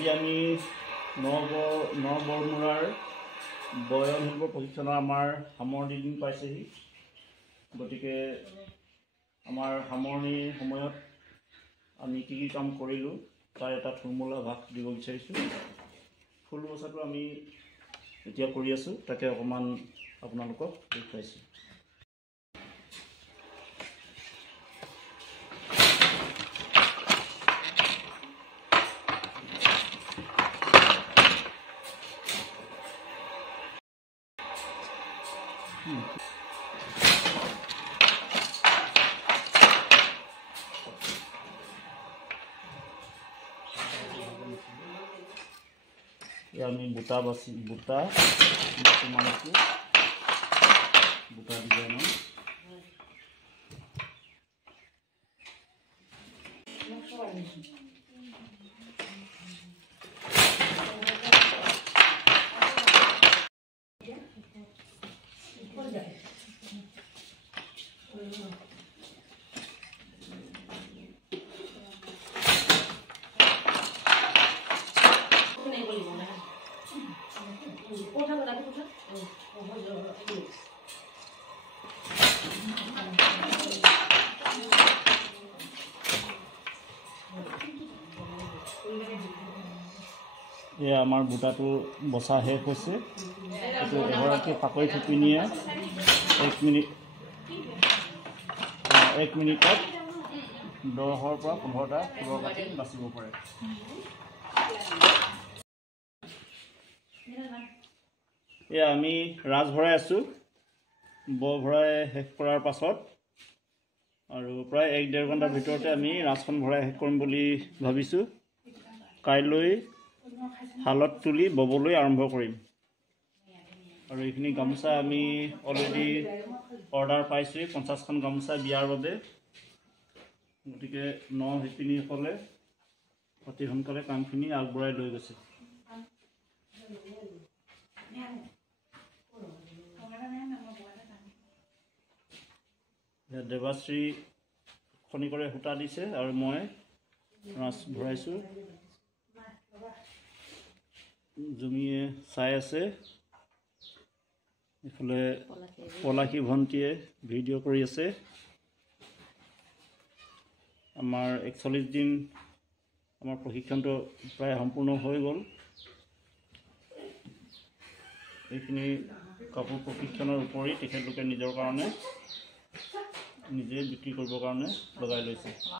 আজি আমি নবৰমুৰাৰ বয়ন শিল্প প্ৰশিক্ষণৰ আমাৰ সামৰণি দিন পাইছেহি। গতিকে আমাৰ সামৰণিৰ সময়ত আমি কি কাম কৰিলোঁ তাৰ এটা থুলমূল আভাস দিব বিচাৰিছোঁ। ফুল বচাটো আমি এতিয়া কৰি আছোঁ, তাকে অকণমান আপোনালোকক দেখুৱাইছোঁ। আমি বুটা মাৰিছোঁ, বুটা ডিজাইনৰ এয়া আমাৰ বুটাটো বচা শেষ হৈছে। এইটো এগৰাকী পাকৰি শিপিনীয়ে 1 মিনিটত 10ৰ পৰা 15টা ফুলৰ কাটি বাচিব পাৰে। এয়া আমি ৰাজ ভৰাই আছোঁ। ভৰাই শেষ কৰাৰ পাছত আৰু প্ৰায় 1-1.5 ঘণ্টাৰ ভিতৰতে আমি ৰাজখন ভৰাই শেষ কৰিম বুলি ভাবিছোঁ। কাইলৈ শালত তুলি ববলৈ আৰম্ভ কৰিম। আৰু এইখিনি গামোচা আমি অলৰেডি অৰ্ডাৰ পাইছোঁৱেই 50খন গামোচা বিয়াৰ বাবে। গতিকে শিপিনীসকলে অতি সোনকালে কামখিনি আগবঢ়াই লৈ গৈছে। দেৱাশ্ৰী খনিকৰে সূতা দিছে আৰু মই ৰাজ ভৰাইছোঁ। জুমিয়ে চাই আছে। এইফালে পলাশী ভণ্টিয়ে ভিডিঅ' কৰি আছে। আমাৰ 41 দিন আমাৰ প্ৰশিক্ষণটো প্ৰায় সম্পূৰ্ণ হৈ গ'ল। এইখিনি কাপোৰ প্ৰশিক্ষণৰ উপৰি তেখেতলোকে নিজৰ কাৰণে নিজে বিক্ৰী কৰিবৰ কাৰণে লগাই লৈছে।